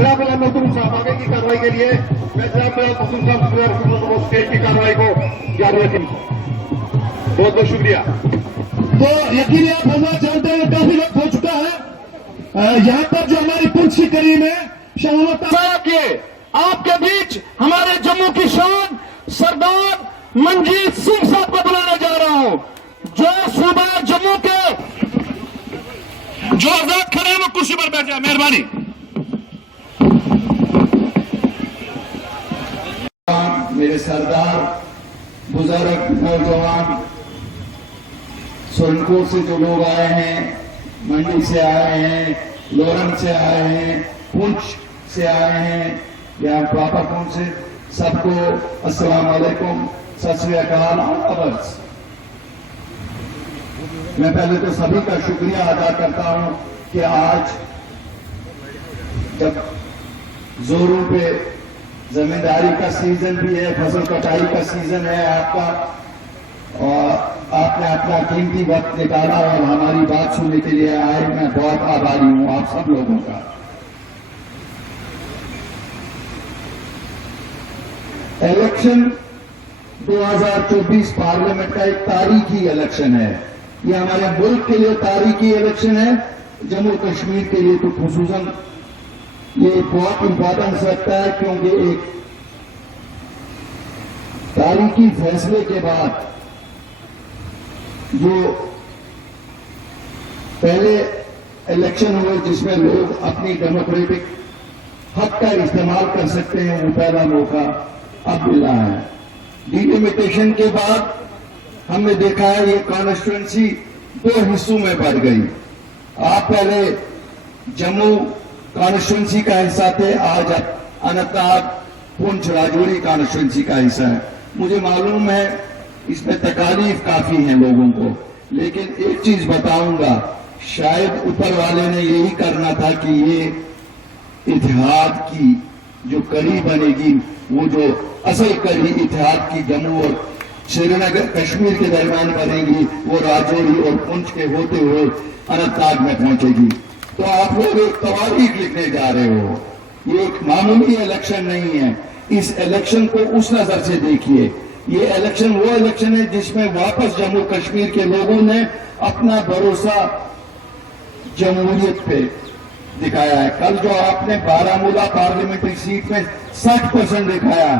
جناب محترم صاحب آگے کی کاروائی کے لیے میں جناب محترم صاحب اسٹیج کی کاروائی کو جاری رکھیں. بہت بہت شکریہ. تو یقینی آپ ہونا چاہتے ہیں کافی وقت ہو چکا ہے. یہاں پر جو ہماری پنچ کی کریم ہے شہامت کے آپ کے بیچ ہمارے جموں کی شان سردار منجیت سنگھ صاحب کو بلانے جا رہا ہوں جو صوبہ جموں کے جو آزاد کھڑے ہیں وہ کرسی پر بیٹھ جائے. مہربانی. میرے سردار بزرگ نوجوان سورنپور سے جو لوگ آئے ہیں, منڈی سے آئے ہیں, لورن سے آئے ہیں, پونچھ سے آئے ہیں, یا پراپر پونچھ سے, سب کو السلام علیکم, ست سری اکال, آداب. میں پہلے تو سبھی کا شکریہ ادا کرتا ہوں کہ آج جب زوروں پہ زمینداری کا سیزن بھی ہے, فصل کٹائی کا سیزن ہے آپ کا, اور آپ نے اپنا قیمتی وقت نکالا اور ہماری بات سننے کے لیے آئے, میں بہت آبھاری ہوں آپ سب لوگوں کا. الیکشن 2024 پارلیمنٹ کا ایک تاریخی الیکشن ہے. یہ ہمارے ملک کے لیے تاریخی الیکشن ہے, جموں کشمیر کے لیے تو خصوصاً یہ بہت امپورٹنس رکھتا ہے, کیونکہ ایک تاریخی فیصلے کے بعد جو پہلے الیکشن ہوئے جس میں لوگ اپنی ڈیموکریٹک حق کا استعمال کر سکتے ہیں, وہ پہلا موقع اب ملا ہے. ڈیلیمیٹیشن کے بعد ہم نے دیکھا ہے یہ کانسٹیٹوئنسی 2 حصوں میں بٹ گئی. آپ پہلے جموں کانسٹیٹوئنسی کا حصہ تھے, آج اننت ناگ پونچھ راجوری کانسٹیٹوئنسی کا حصہ ہے. مجھے معلوم ہے اس میں تکالیف کافی ہیں لوگوں کو, لیکن ایک چیز بتاؤں گا, شاید اوپر والے نے یہی کرنا تھا کہ یہ اتحاد کی جو کڑی بنے گی, وہ جو اصل کڑی اتحاد کی جموں اور سری نگر کشمیر کے درمیان بنے گی, وہ راجوری اور پونچھ کے ہوتے ہوئے اننت ناگ میں پہنچے گی. تو آپ لوگ ایک تواریخ لکھنے جا رہے ہو, یہ ایک معمولی الیکشن نہیں ہے. اس الیکشن کو اس نظر سے دیکھیے, یہ الیکشن وہ الیکشن ہے جس میں واپس جموں کشمیر کے لوگوں نے اپنا بھروسہ جمہوریت پہ دکھایا ہے. کل جو آپ نے بارامولہ پارلیمنٹری سیٹ میں 60% دکھایا,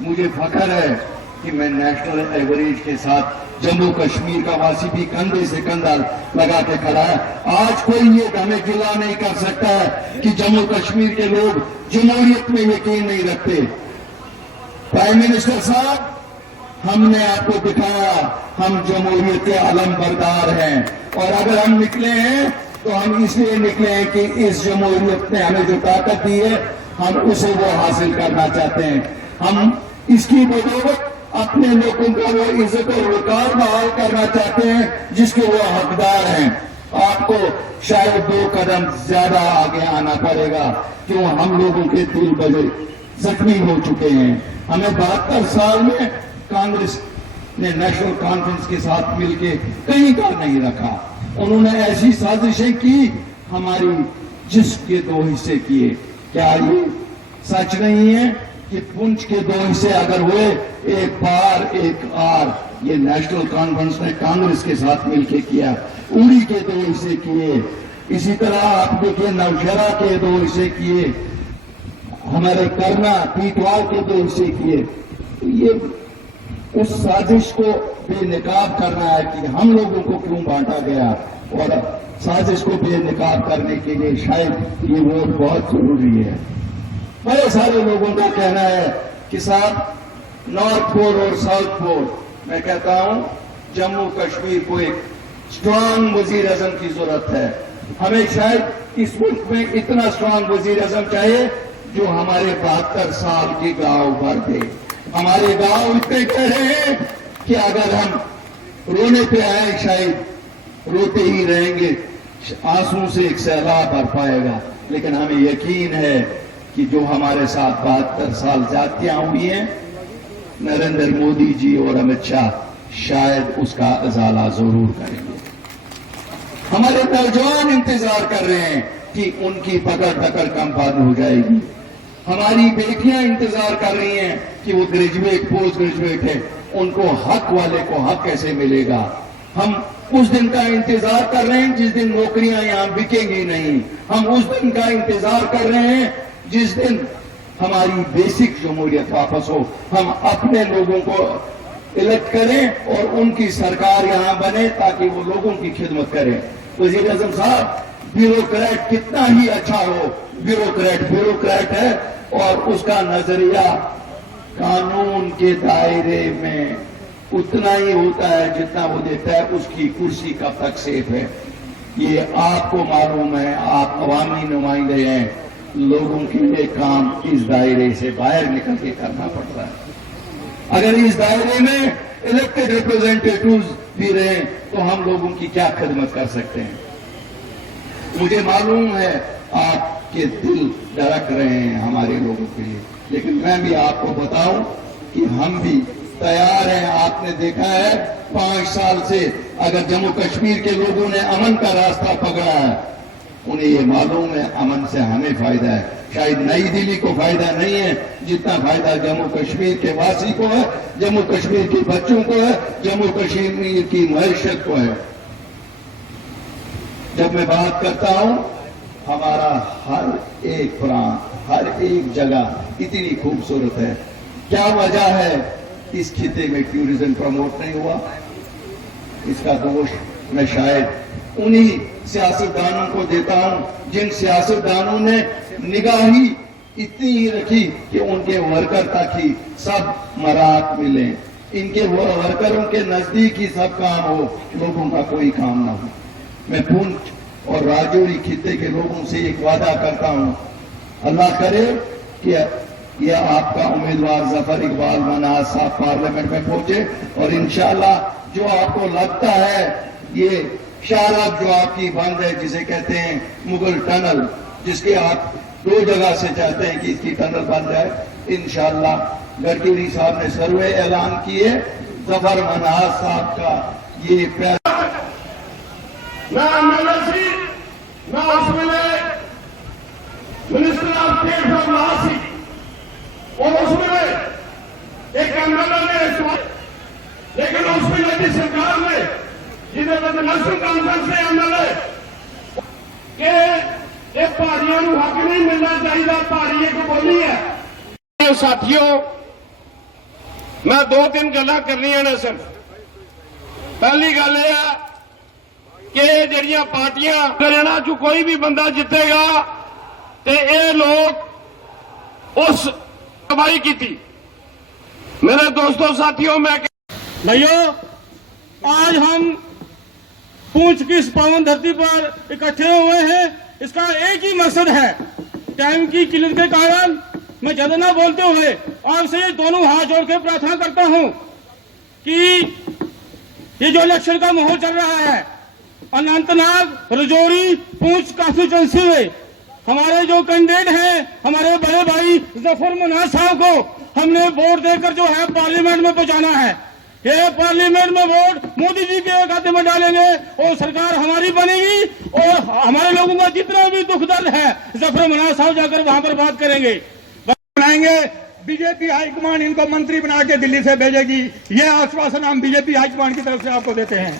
مجھے فخر ہے کہ میں نیشنل ایوریج کے ساتھ جموں کشمیر کا واسی بھی کندھے سے کندھا لگا کے کھڑا ہے. آج کوئی یہ ہمیں گلا نہیں کر سکتا ہے کہ جموں کشمیر کے لوگ جمہوریت میں یقین نہیں رکھتے. پرائم منسٹر صاحب, ہم نے آپ کو دکھایا ہم جمہوریت کے علم بردار ہیں, اور اگر ہم نکلے ہیں تو ہم اس لیے نکلے ہیں کہ اس جمہوریت نے ہمیں جو طاقت دی ہے ہم اسے وہ حاصل کرنا چاہتے ہیں. ہم اس کی بدولت اپنے لوگوں کا وہ عزت و وقار بحال کرنا چاہتے ہیں جس کے وہ حقدار ہیں. آپ کو شاید 2 قدم زیادہ آگے آنا پڑے گا, کیوں ہم لوگوں کے دل بڑے زخمی ہو چکے ہیں. ہمیں 72 سال میں کانگریس نے نیشنل کانفرنس کے ساتھ مل کے کہیں کا نہیں رکھا. انہوں نے ایسی سازشیں کی, ہماری جسم کے 2 حصے کیے. کیا یہ سچ نہیں ہے کہ پونچھ کے 2 حصے اگر ہوئے, ایک پار ایک آر, یہ نیشنل کانفرنس نے کانگریس کے ساتھ مل کے کیا. اوڑی کے 2 حصے کیے, اسی طرح آپ دیکھیں نوشہرہ کے 2 حصے کیے, ہمارے کرنا پیٹوار کے 2 حصے کیے. یہ اس سازش کو بے نقاب کرنا ہے کہ ہم لوگوں کو کیوں بانٹا گیا, اور سازش کو بے نقاب کرنے کے لیے شاید یہ ووٹ بہت ضروری ہے. بڑے سارے لوگوں کا کہنا ہے کہ صاحب نارتھ پول اور ساؤتھ پول, میں کہتا ہوں جموں کشمیر کو ایک اسٹرانگ وزیر اعظم کی ضرورت ہے. ہمیں شاید اس ملک میں اتنا اسٹرانگ وزیر اعظم چاہیے جو ہمارے 72 سال کی گاؤں بھر دے. ہمارے گاؤں اتنے گہرے ہیں کہ اگر ہم رونے پہ آئے شاید روتے ہی رہیں گے, آنسو سے ایک سیلاب بھر پائے گا. لیکن ہمیں یقین ہے کہ جو ہمارے ساتھ 72 سال زیادتیاں ہوئی ہیں, نریندر مودی جی اور امت شاہ شاید اس کا ازالہ ضرور کریں گے. ہمارے نوجوان انتظار کر رہے ہیں कि उनकी पकड़ पकड़ कम बंद हो जाएगी। हमारी बेटियां इंतजार कर रही हैं कि वो ग्रेजुएट पोस्ट ग्रेजुएट है, उनको हक वाले को हक कैसे मिलेगा। हम उस दिन का इंतजार कर रहे हैं जिस दिन नौकरियां यहां बिकेंगी नहीं। हम उस दिन का इंतजार कर रहे हैं जिस दिन हमारी बेसिक जमहूरियत वापस हो, हम अपने लोगों को इलेक्ट करें और उनकी सरकार यहां बने ताकि वो लोगों की खिदमत करें। वजीर आजम साहब, ब्यूरोक्रेट कितना ही अच्छा हो, ब्यूरोक्रेट है और उसका नजरिया कानून के दायरे में उतना ही होता है जितना वो देता है उसकी कुर्सी कब तक सेफ है। ये आपको मालूम है, आप अवामी नुमाइंदे हैं, लोगों के लिए काम इस दायरे से बाहर निकल के करना पड़ता है। अगर इस दायरे में इलेक्टेड रिप्रेजेंटेटिव्स भी रहे तो हम लोगों की क्या खिदमत कर सकते हैं। मुझे मालूम है आपके दिल धड़क रहे हैं हमारे लोगों के लिए, लेकिन मैं भी आपको बताऊं कि हम भी तैयार हैं। आपने देखा है 5 साल से अगर जम्मू कश्मीर के लोगों ने अमन का रास्ता पकड़ा है, उन्हें ये मालूम है अमन से हमें फायदा है। शायद नई दिल्ली को फायदा नहीं है जितना फायदा जम्मू कश्मीर के वासी को है, जम्मू कश्मीर के बच्चों को है, जम्मू कश्मीर की मईशत को है। जब मैं बात करता हूं हमारा हर एक प्रांत, हर एक जगह इतनी खूबसूरत है, क्या वजह है इस खिते में टूरिज्म प्रमोट नहीं हुआ? इसका दोष मैं शायद उन्हीं सियासतदानों को देता हूं जिन सियासतदानों ने निगाही इतनी ही रखी कि उनके वर्कर तक ही सब मराहत मिले, इनके वर्करों के नजदीक ही सब काम हो, लोगों का कोई काम ना हो। मैं पुंछ और राजौरी खिते के लोगों से एक वादा करता हूं, अल्लाह करे कि यह आपका उम्मीदवार जफर इकबाल मनाज साहब पार्लियामेंट में पहुंचे और इंशाअल्लाह जो आपको लगता है ये शाहराब जो आपकी बंद है, जिसे कहते हैं मुगल टनल, जिसके आप 2 जगह से चाहते हैं कि इसकी टनल बन जाए, इंशाअल्लाह गडकरी साहब ने सर्वे ऐलान किए, जफर मनाज साहब का ये प्यार ना एमएलसी ना उसमें मिनिस्टर ऑफ स्टेट फ्रॉम महासी और उसमें एक एमएलए ने, लेकिन उसमें लगी सरकार में जिन्हें नेशनल कॉन्फ्रेंस ने एमएलए के पहाड़ियों को हक नहीं मिलना चाहिए, पहाड़ियों को बोली है। साथियों, मैं 2-3 गल्लां करनियां ने। सिर्फ पहली गल यह है कि जड़ियां पार्टियां हरियाणा च कोई भी बंदा जितेगा तो ये लोग उस कमाई की। मेरे दोस्तों साथियों, मैं भाइयों, आज हम पूंछ की इस पावन धरती पर इकट्ठे हुए हैं, इसका एक ही मकसद है। टाइम की किल्लत के कारण मैं ज्यादा ना बोलते हुए आपसे ये दोनों हाथ जोड़ के प्रार्थना करता हूं कि ये जो इलेक्शन का माहौल चल रहा है अनंतनाग, राजौरी, पूंछ कॉन्स्टिट्यूएंसी में हमारे जो कैंडिडेट हैं, हमारे बड़े भाई जफर मनाज साहब को हमने वोट देकर जो है पार्लियामेंट में पहुंचाना है। ये पार्लियामेंट में वोट मोदी जी के खाते में डालेंगे और सरकार हमारी बनेगी और हमारे लोगों का जितना भी दुख दर्द है जफर मनाज साहब जाकर वहां पर बात करेंगे, बनाएंगे। बीजेपी हाईकमान इनको मंत्री बना के दिल्ली से भेजेगी, ये आश्वासन हम बीजेपी हाईकमान की तरफ से आपको देते हैं।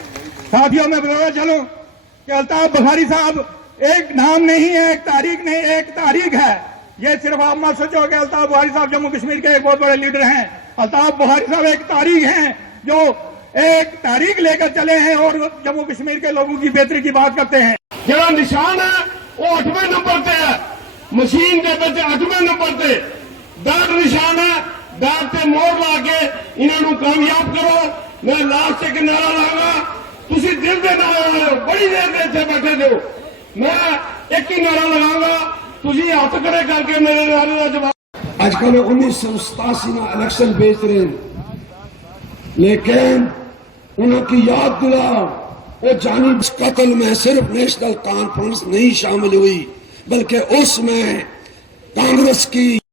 साथियों, मैं बताता चलूं कि अल्ताफ बुखारी साहब एक नाम नहीं है, एक तारीख नहीं, एक तारीख है। ये सिर्फ आप मत सोचो कि अल्ताफ बुखारी साहब जम्मू कश्मीर के एक बहुत बड़े लीडर हैं। अल्ताफ बुखारी साहब एक तारीख हैं जो एक तारीख लेकर चले हैं और जम्मू कश्मीर के लोगों की बेहतरी की बात करते हैं। जो निशान है वो 8वें नंबर पे है, मशीन के बच्चे 8वें नंबर पे दाग निशान है, दाग से मोड़ ला के इन्होंने कामयाब करो। मैं लास्ट एक नारा लाऊंगा, तुसी दिल दे नारा बड़ी देर से इतने बैठे हो, मैं एक ही नारा लगाऊंगा, तुसी हाथ खड़े करके मेरे नारे का जवाब। आजकल 1987 में इलेक्शन बेच रहे हैं, लेकिन उनकी याद दिलाओ वो जानी कत्ल में सिर्फ नेशनल कॉन्फ्रेंस नहीं शामिल हुई, बल्कि उसमें कांग्रेस की